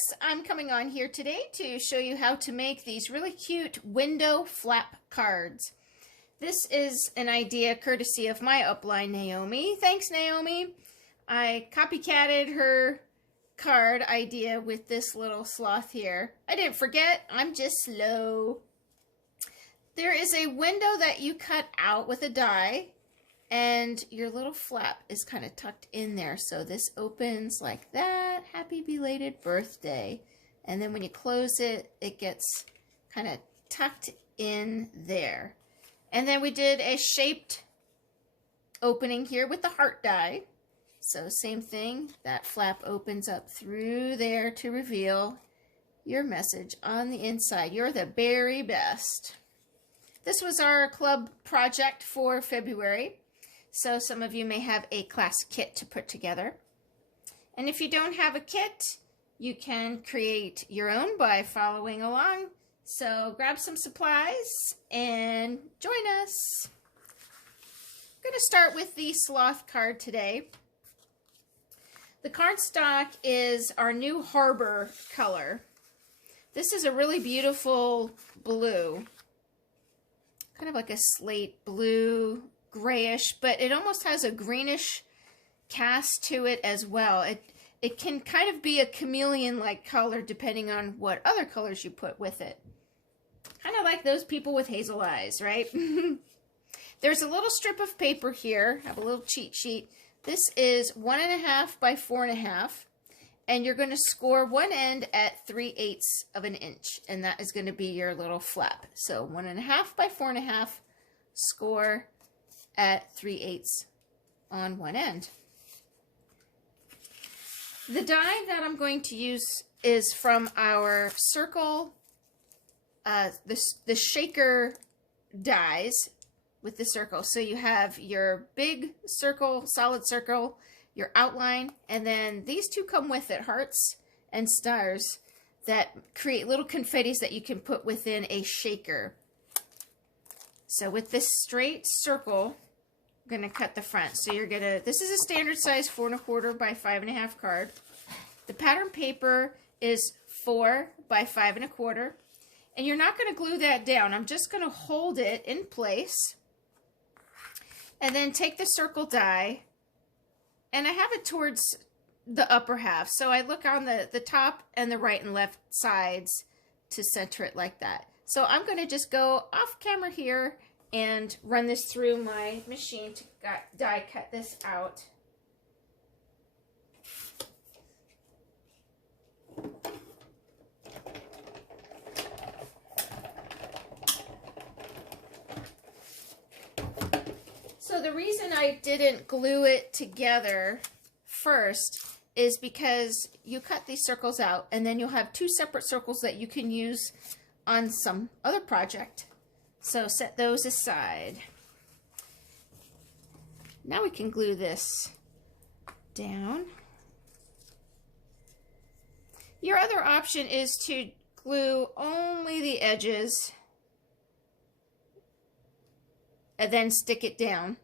folks, I'm coming on here today to show you how to make these really cute window flap cards. This is an idea courtesy of my upline, Naomi. Thanks, Naomi. I copycatted her card idea with this little sloth here. I didn't forget, I'm just slow. There is a window that you cut out with a die, and your little flap is kind of tucked in there. So this opens like that. Happy belated birthday. And then when you close it, it gets kind of tucked in there. And then we did a shaped opening here with the heart die. So same thing, that flap opens up through there to reveal your message on the inside. You're the very best. This was our club project for February. So some of you may have a class kit to put together. And if you don't have a kit, you can create your own by following along. So grab some supplies and join us. I'm going to start with the sloth card today. The cardstock is our new Harbor color. This is a really beautiful blue, kind of like a slate blue, grayish, but it almost has a greenish cast to it as well. It can kind of be a chameleon-like color depending on what other colors you put with it. Kind of like those people with hazel eyes, right? There's a little strip of paper here. I have a little cheat sheet. This is 1.5 by 4.5, and you're going to score one end at 3/8 of an inch, and that is going to be your little flap. So 1.5 by 4.5, score at 3/8 on one end. The die that I'm going to use is from our circle, the shaker dies with the circle. So you have your big circle, solid circle, your outline, and then these two come with it, hearts and stars, that create little confettis that you can put within a shaker. So with this straight circle, I'm going to cut the front. So you're going to, this is a standard size 4.25 by 5.5 card. The pattern paper is 4 by 5.25. And you're not going to glue that down. I'm just going to hold it in place. And then take the circle die. And I have it towards the upper half. So I look on the top and the right and left sides to center it like that. So I'm going to just go off camera here and run this through my machine to die cut this out. So the reason I didn't glue it together first is because you cut these circles out and then you'll have two separate circles that you can use on some other project. So set those aside. Now we can glue this down. Your other option is to glue only the edges and then stick it down.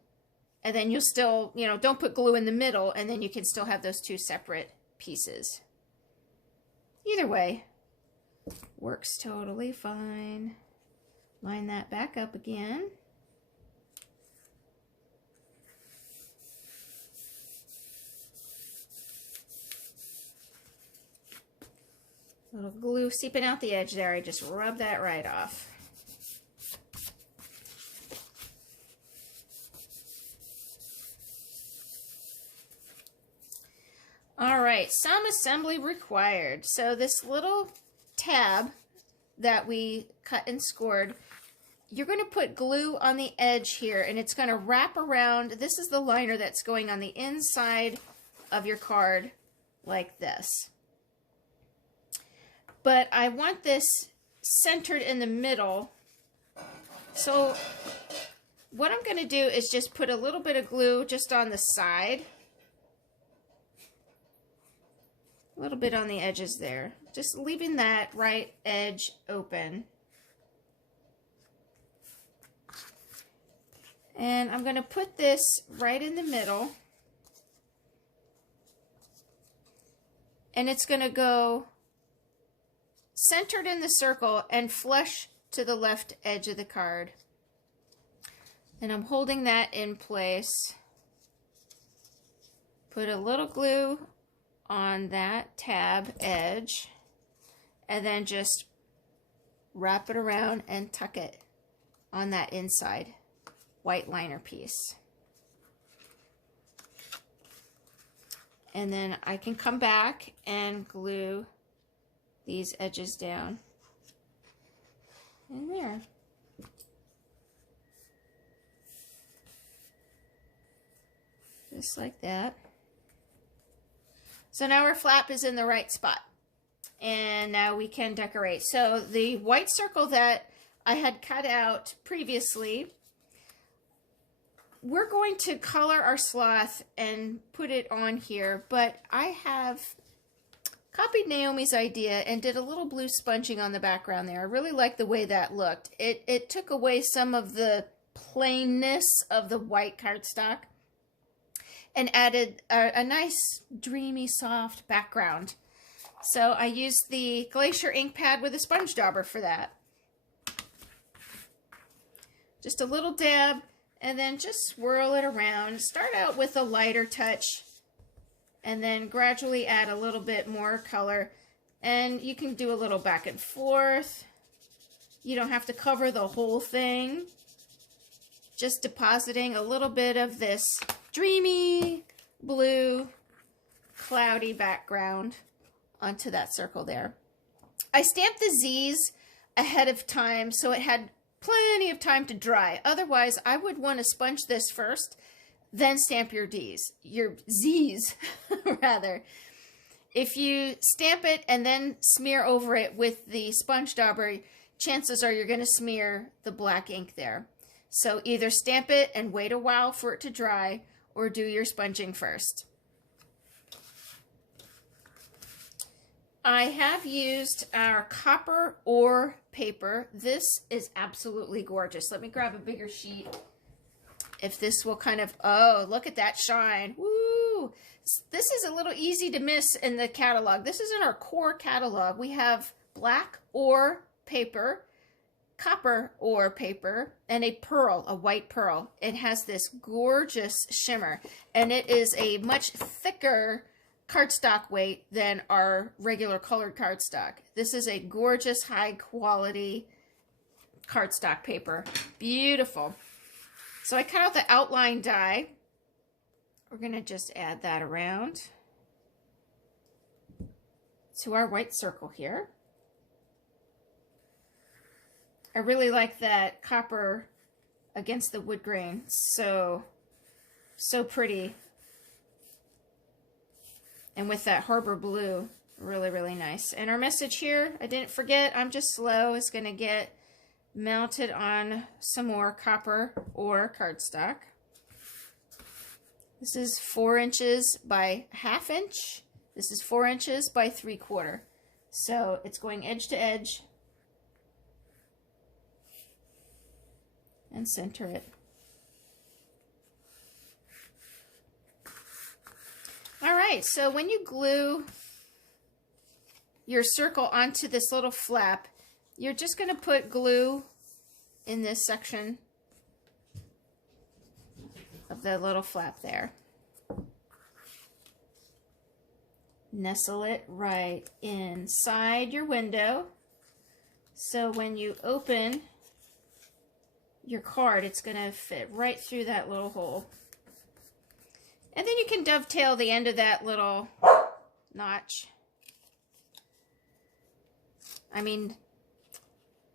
And then you'll still, you know, don't put glue in the middle, and then you can still have those two separate pieces. Either way, works totally fine. Line that back up again. Little glue seeping out the edge there. I just rub that right off. All right, some assembly required. So this little tab that we cut and scored, you're going to put glue on the edge here, and it's going to wrap around. This is the liner that's going on the inside of your card like this. But I want this centered in the middle. So what I'm going to do is just put a little bit of glue just on the side. A little bit on the edges there. Just leaving that right edge open. And I'm going to put this right in the middle. And it's going to go centered in the circle and flush to the left edge of the card. And I'm holding that in place. Put a little glue on that tab edge and then just wrap it around and tuck it on that inside white liner piece. And then I can come back and glue these edges down in there. Just like that. So now our flap is in the right spot. And now we can decorate. So the white circle that I had cut out previously, we're going to color our sloth and put it on here, but I have copied Naomi's idea and did a little blue sponging on the background there. I really like the way that looked. It took away some of the plainness of the white cardstock and added a nice, dreamy, soft background. So I used the Glacier ink pad with a sponge dauber for that. Just a little dab, and then just swirl it around. Start out with a lighter touch, and then gradually add a little bit more color. And you can do a little back and forth. You don't have to cover the whole thing. Just depositing a little bit of this dreamy blue cloudy background onto that circle there. I stamped the Z's ahead of time so it had plenty of time to dry. Otherwise, I would want to sponge this first, then stamp your Z's rather. If you stamp it and then smear over it with the sponge dauber, chances are you're going to smear the black ink there. So either stamp it and wait a while for it to dry, or do your sponging first. I have used our copper ore paper. This is absolutely gorgeous. Let me grab a bigger sheet. If this will kind of, oh, look at that shine. Woo! This is a little easy to miss in the catalog. This is in our core catalog. We have black ore paper, copper ore paper, and a pearl, a white pearl. It has this gorgeous shimmer, and it is a much thicker cardstock weight than our regular colored cardstock. This is a gorgeous, high quality cardstock paper. Beautiful. So I cut out the outline die. We're going to just add that around to our white circle here. I really like that copper against the wood grain. So pretty. And with that Harbor Blue, really, really nice. And our message here, I didn't forget, I'm just slow, is going to get mounted on some more copper ore cardstock. This is 4 inches by 1/2 inch. This is 4 inches by 3/4. So it's going edge to edge. And center it. All right, so when you glue your circle onto this little flap, you're just going to put glue in this section of the little flap there. Nestle it right inside your window. So when you open your card, it's going to fit right through that little hole. And then you can dovetail the end of that little notch. I mean,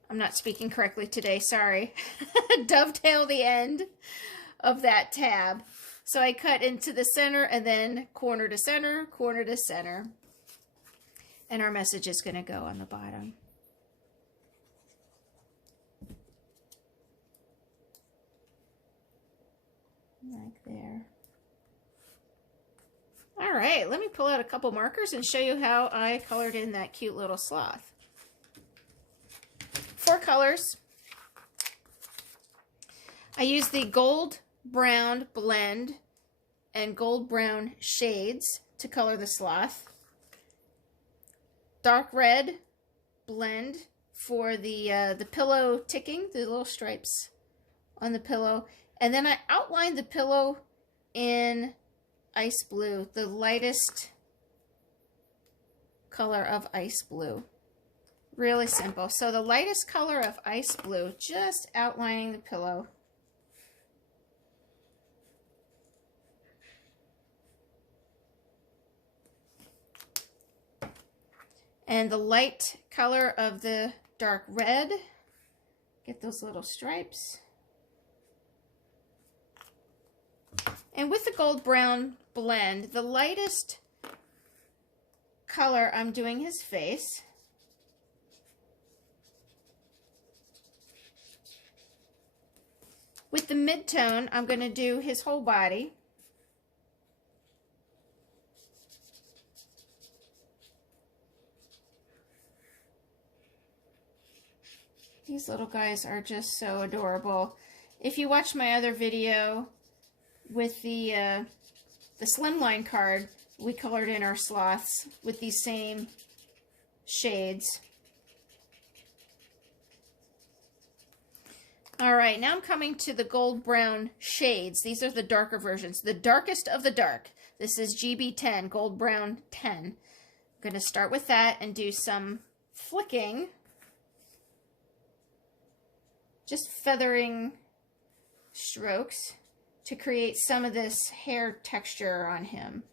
I'm not speaking correctly today, sorry. Dovetail the end of that tab. So I cut into the center and then corner to center, corner to center. And our message is going to go on the bottom. Like there. All right, let me pull out a couple markers and show you how I colored in that cute little sloth. 4 colors. I used the gold brown blend and gold brown shades to color the sloth. Dark red, blend for the pillow ticking, the little stripes on the pillow. And then I outlined the pillow in ice blue, the lightest color of ice blue. Really simple. So the lightest color of ice blue, just outlining the pillow. And the light color of the dark red. Get those little stripes. And with the gold brown blend, the lightest color, I'm doing his face. With the mid-tone, I'm going to do his whole body. These little guys are just so adorable. If you watch my other video with the slimline card, we colored in our sloths with these same shades. All right, now I'm coming to the gold brown shades. These are the darker versions, the darkest of the dark. This is GB10, gold brown 10. I'm going to start with that and do some flicking. Just feathering strokes to create some of this hair texture on him.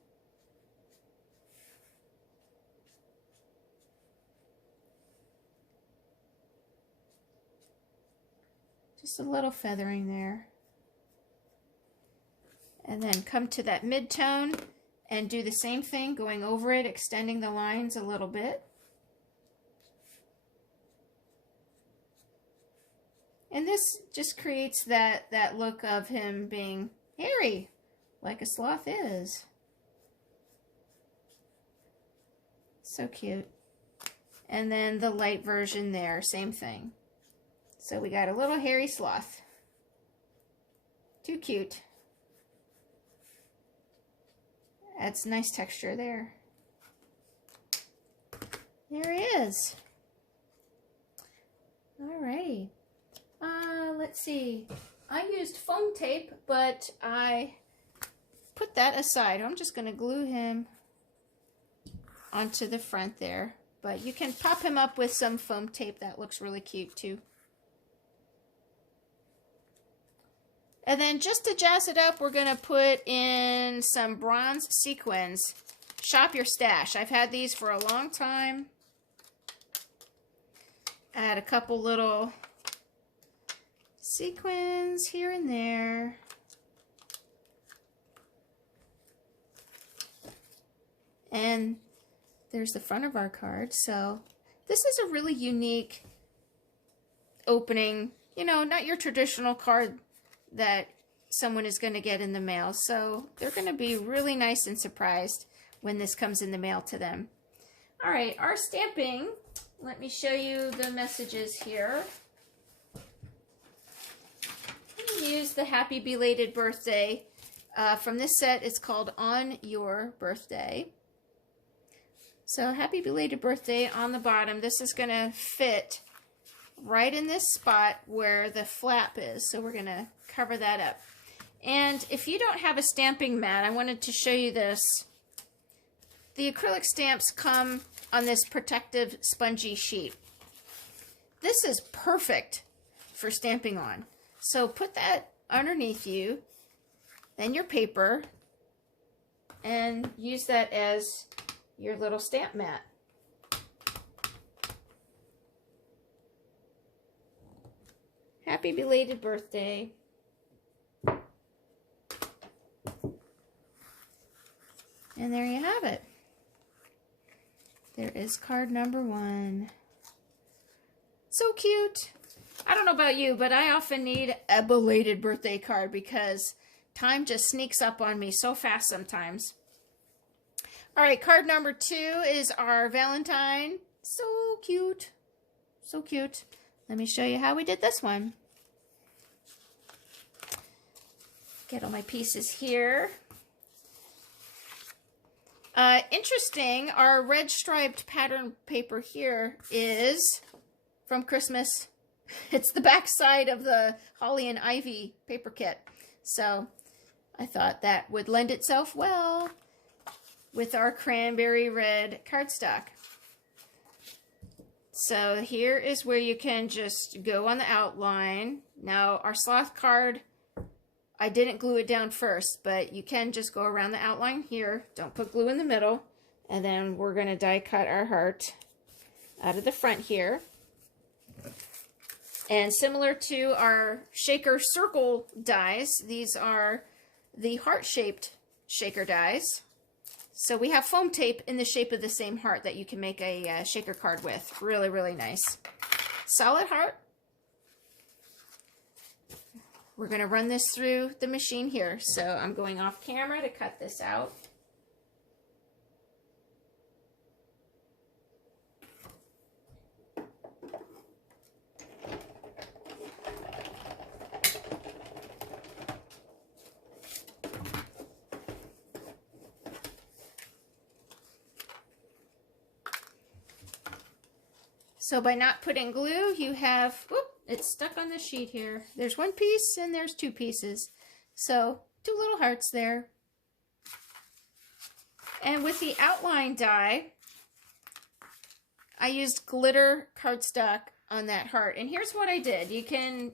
Just a little feathering there. And then come to that mid-tone and do the same thing, going over it, extending the lines a little bit. And this just creates that look of him being hairy, like a sloth is. So cute. And then the light version there, same thing. So we got a little hairy sloth. Too cute. Adds nice texture there. There he is. Alrighty. Let's see. I used foam tape, but I put that aside. I'm just going to glue him onto the front there. But you can pop him up with some foam tape. That looks really cute too. And then just to jazz it up, we're going to put in some bronze sequins. Shop your stash. I've had these for a long time. Add a couple little sequins here and there. And there's the front of our card. So this is a really unique opening. You know, not your traditional card that someone is going to get in the mail. So they're going to be really nice and surprised when this comes in the mail to them. All right, our stamping. Let me show you the messages here. Use the Happy Belated Birthday. From this set, it's called On Your Birthday. So Happy Belated Birthday on the bottom. This is going to fit right in this spot where the flap is. So we're going to cover that up. And if you don't have a stamping mat, I wanted to show you this. The acrylic stamps come on this protective spongy sheet. This is perfect for stamping on. So put that underneath you, then your paper, and use that as your little stamp mat. Happy belated birthday. And there you have it. There is card number 1. So cute. I don't know about you, but I often need a belated birthday card because time just sneaks up on me so fast sometimes. All right, card number 2 is our Valentine. So cute. So cute. Let me show you how we did this one. Get all my pieces here. Interesting, our red striped pattern paper here is from Christmas. It's the back side of the Holly and Ivy paper kit. So I thought that would lend itself well with our cranberry red cardstock. So here is where you can just go on the outline. Now our sloth card, I didn't glue it down first, but you can just go around the outline here. Don't put glue in the middle. And then we're going to die cut our heart out of the front here. And similar to our shaker circle dies, these are the heart-shaped shaker dies. So we have foam tape in the shape of the same heart that you can make a shaker card with. Really, really nice. Solid heart. We're going to run this through the machine here. So I'm going off camera to cut this out. So by not putting glue, you have, whoop, it's stuck on the sheet here. There's one piece and there's two pieces. So 2 little hearts there. And with the outline die, I used glitter cardstock on that heart. And here's what I did. You can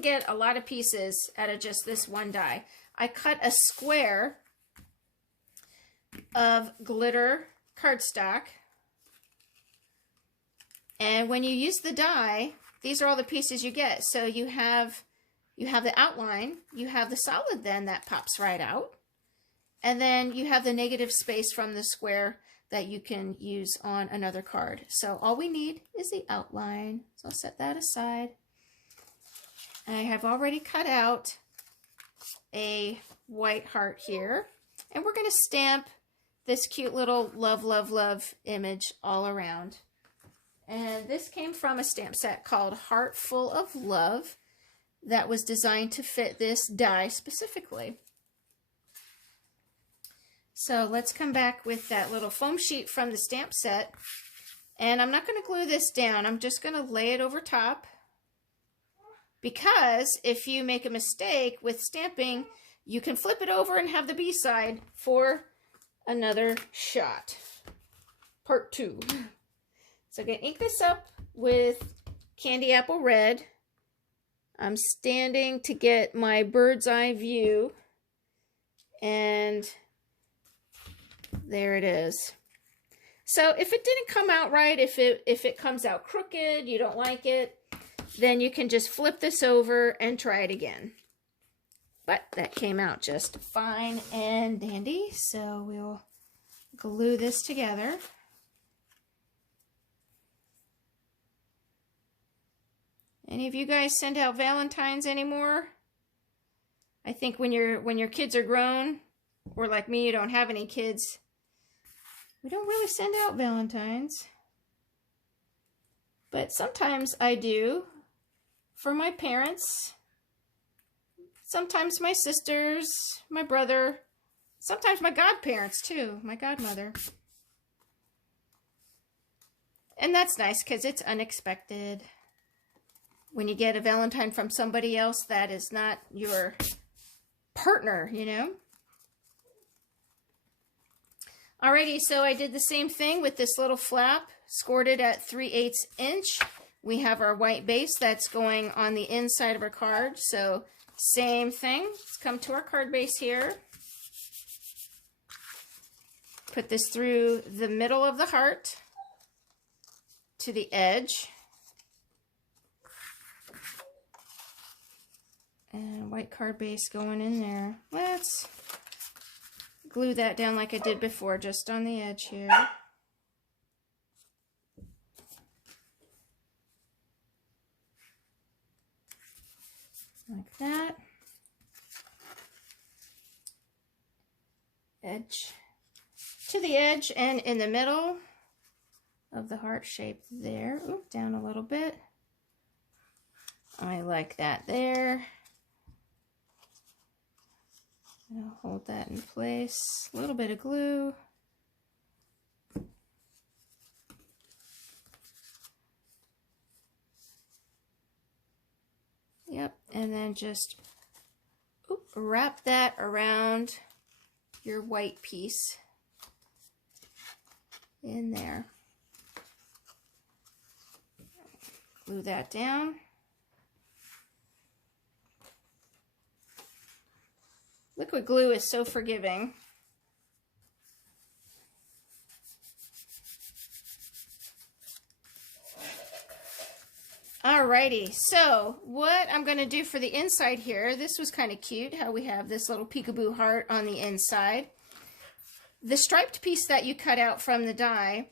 get a lot of pieces out of just this one die. I cut a square of glitter cardstock. And when you use the die, these are all the pieces you get. So you have the outline, you have the solid then that pops right out. And then you have the negative space from the square that you can use on another card. So all we need is the outline. So I'll set that aside. I have already cut out a white heart here. And we're going to stamp this cute little love, love, love image all around. And this came from a stamp set called Heart Full of Love that was designed to fit this die specifically. So let's come back with that little foam sheet from the stamp set. And I'm not going to glue this down. I'm just going to lay it over top. Because if you make a mistake with stamping, you can flip it over and have the B side for another shot. Part 2. So I'm going to ink this up with Candy Apple Red. I'm standing to get my bird's eye view. And there it is. So if it didn't come out right, if it comes out crooked, you don't like it, then you can just flip this over and try it again. But that came out just fine and dandy. So we'll glue this together. Any of you guys send out Valentines anymore? I think when your kids are grown, or like me, you don't have any kids, we don't really send out Valentines. But sometimes I do for my parents, sometimes my sisters, my brother, sometimes my godparents too, my godmother. And that's nice because it's unexpected. When you get a Valentine from somebody else that is not your partner, you know. Alrighty, so I did the same thing with this little flap, scored it at 3/8 inch. We have our white base that's going on the inside of our card. So same thing. Let's come to our card base here. Put this through the middle of the heart to the edge. And white card base going in there. Let's glue that down like I did before, just on the edge here. Like that. Edge to the edge, and in the middle of the heart shape there. Ooh, down a little bit. I like that there. I'll hold that in place. A little bit of glue. and just wrap that around your white piece in there. Glue that down. Liquid glue is so forgiving. Alrighty, so what I'm going to do for the inside here, this was kind of cute how we have this little peekaboo heart on the inside. The striped piece that you cut out from the die,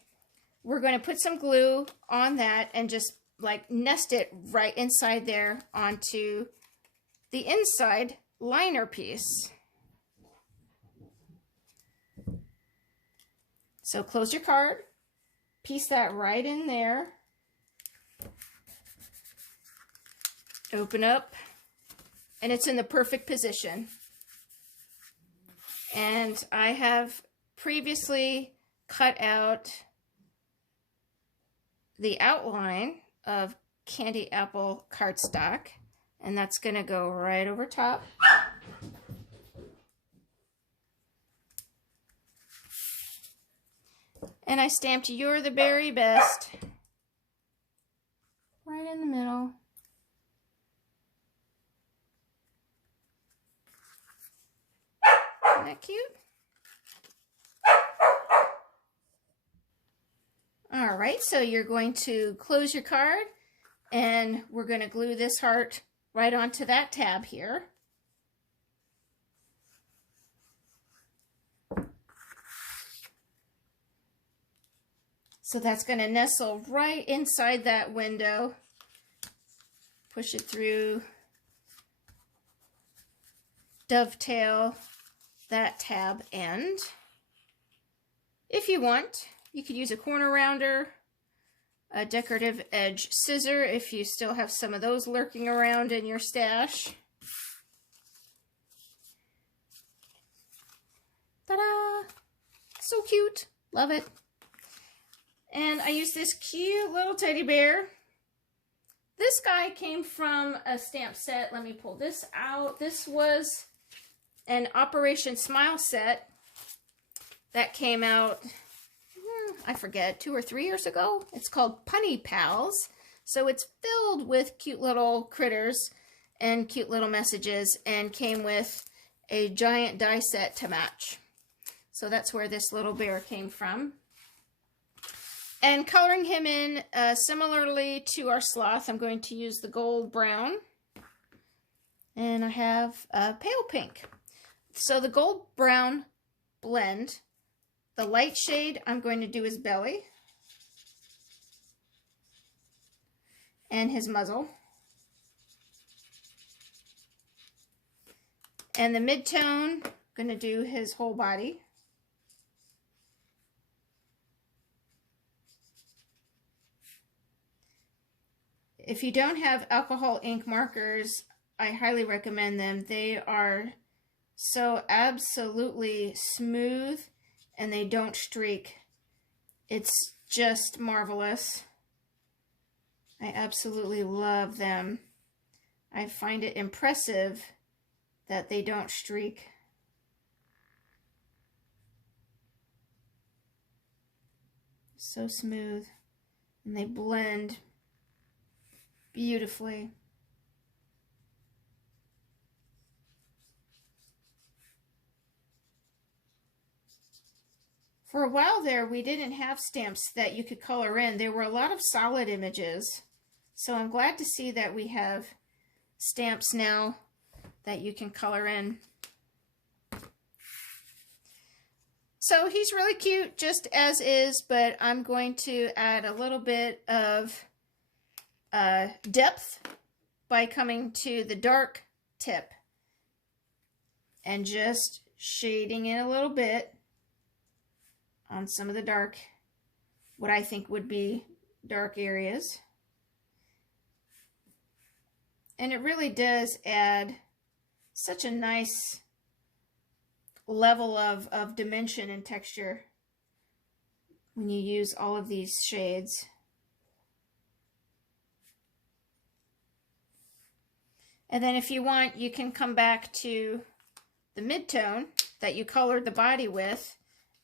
we're going to put some glue on that and just like nest it right inside there onto the inside liner piece. So close your card, piece that right in there, open up, and it's in the perfect position. And I have previously cut out the outline of candy apple cardstock, and that's going to go right over top. And I stamped "You're the Very Best" right in the middle. Isn't that cute? All right, so you're going to close your card, and we're going to glue this heart right onto that tab here. So that's going to nestle right inside that window. Push it through, dovetail that tab end. If you want, you could use a corner rounder, a decorative edge scissor if you still have some of those lurking around in your stash. Ta-da! So cute. Love it. And I use this cute little teddy bear. This guy came from a stamp set. Let me pull this out. This was an Operation Smile set that came out, I forget, 2 or 3 years ago. It's called Punny Pals. So it's filled with cute little critters and cute little messages, and came with a giant die set to match. So that's where this little bear came from. And coloring him in similarly to our sloth, I'm going to use the gold brown. And I have a pale pink. So the gold brown blend, the light shade I'm going to do his belly and his muzzle. And the mid-tone, I'm going to do his whole body. If you don't have alcohol ink markers, I highly recommend them. They are so absolutely smooth and they don't streak. It's just marvelous. I absolutely love them. I find it impressive that they don't streak. So smooth, and they blend beautifully. For a while there, we didn't have stamps that you could color in. There were a lot of solid images. So I'm glad to see that we have stamps now that you can color in. So he's really cute just as is, but I'm going to add a little bit of depth by coming to the dark tip and just shading in a little bit on some of the dark, what I think would be dark areas. And it really does add such a nice level of dimension and texture when you use all of these shades. And then if you want, you can come back to the mid-tone that you colored the body with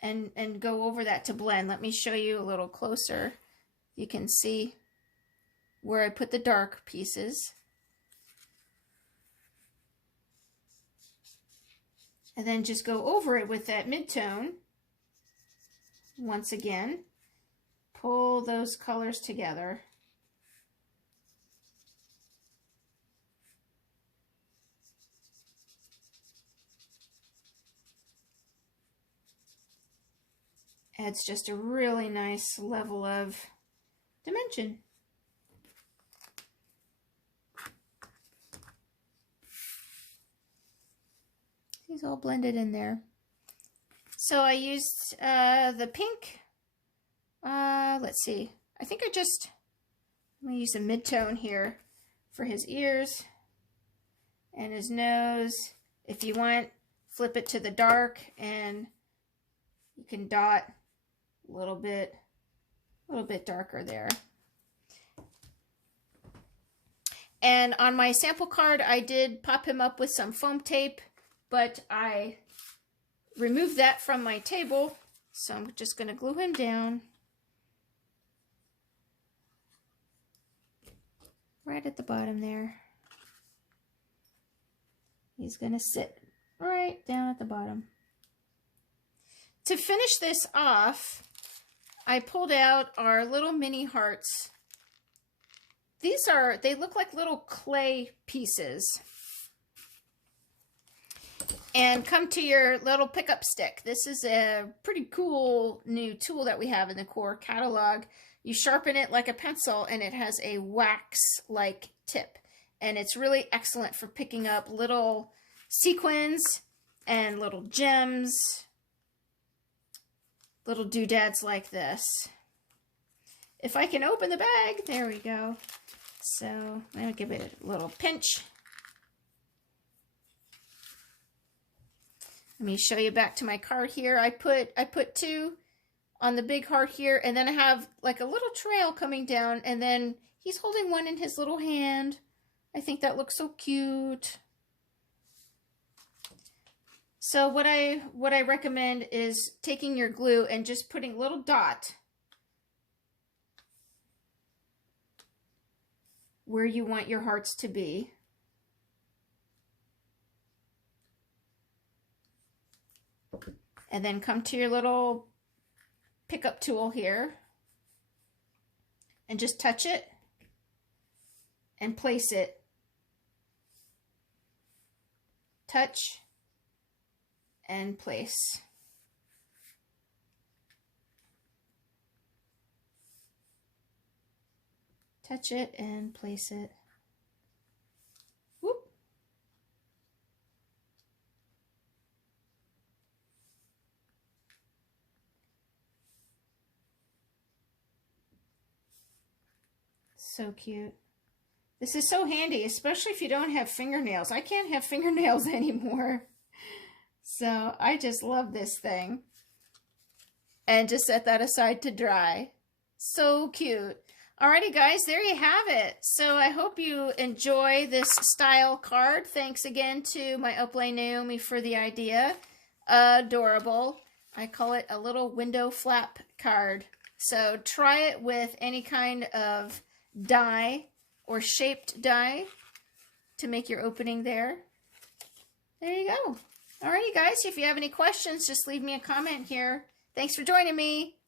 and go over that to blend. Let me show you a little closer. You can see where I put the dark pieces. And then just go over it with that mid-tone. Once again, pull those colors together. Adds just a really nice level of dimension. He's all blended in there. So I used the pink. Let's see. I think I'm going to use a mid-tone here for his ears and his nose. If you want, flip it to the dark and you can dot a little bit darker there. And on my sample card, I did pop him up with some foam tape, but I removed that from my table, so I'm just going to glue him down right at the bottom there. He's going to sit right down at the bottom. To finish this off, I pulled out our little mini hearts. They look like little clay pieces. And come to your little pickup stick. This is a pretty cool new tool that we have in the core catalog. You sharpen it like a pencil and it has a wax-like tip. And it's really excellent for picking up little sequins and little gems, little doodads like this. If I can open the bag, there we go. So I'm going to give it a little pinch. Let me show you back to my card here. I put 2 on the big heart here, and then I have like a little trail coming down, and then he's holding one in his little hand. I think that looks so cute. So what I recommend is taking your glue and just putting a little dot where you want your hearts to be. And then come to your little pickup tool here and just touch it and place it. Touch and place. Touch it and place it. Whoop. So cute. This is so handy, especially if you don't have fingernails. I can't have fingernails anymore. So I just love this thing. And just set that aside to dry. So cute. Alrighty guys, there you have it. So I hope you enjoy this style card. Thanks again to my upline Naomi for the idea. Adorable. I call it a little window flap card. So try it with any kind of die or shaped die to make your opening there. There you go. Alrighty guys, if you have any questions, just leave me a comment here. Thanks for joining me.